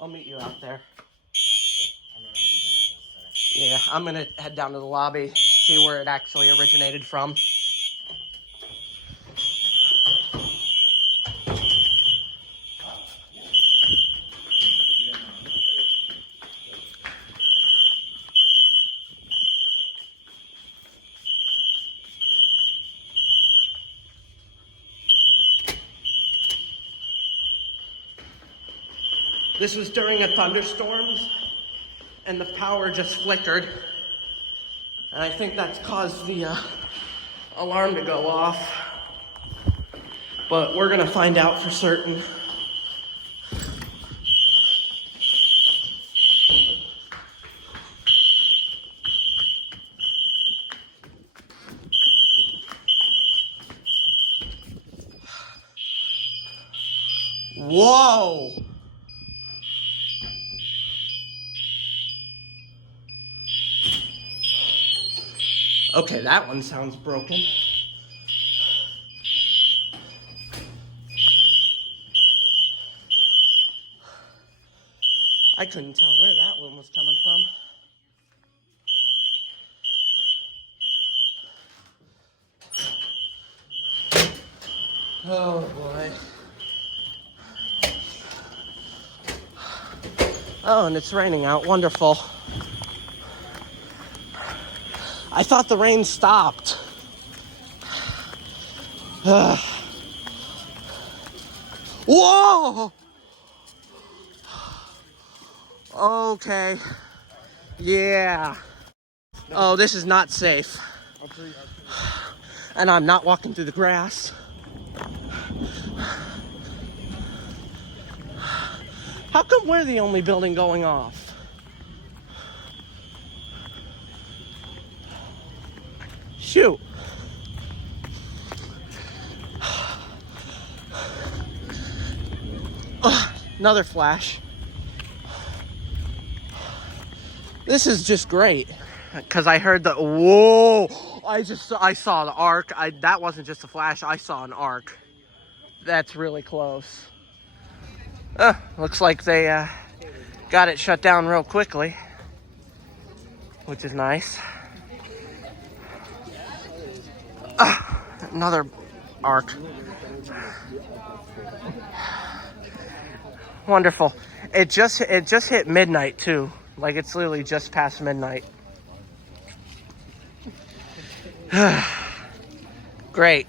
I'll meet you out there. Yeah, I'm gonna head down to the lobby, see where it actually originated from. This was during a thunderstorm, and the power just flickered. And I think that's caused the alarm to go off. But we're gonna find out for certain. Whoa! Okay, that one sounds broken. I couldn't tell where that one was coming from. Oh boy. Oh, and it's raining out. Wonderful. I thought the rain stopped. Whoa! Okay. Yeah. Oh, this is not safe. And I'm not walking through the grass. How come we're the only building going off? Shoot. Another flash. This is just great. Because I heard the, whoa! I saw the arc. That wasn't just a flash, I saw an arc. That's really close. Looks like they got it shut down real quickly, which is nice. Another arc. Wonderful. It just hit midnight too. Like it's literally just past midnight. Great.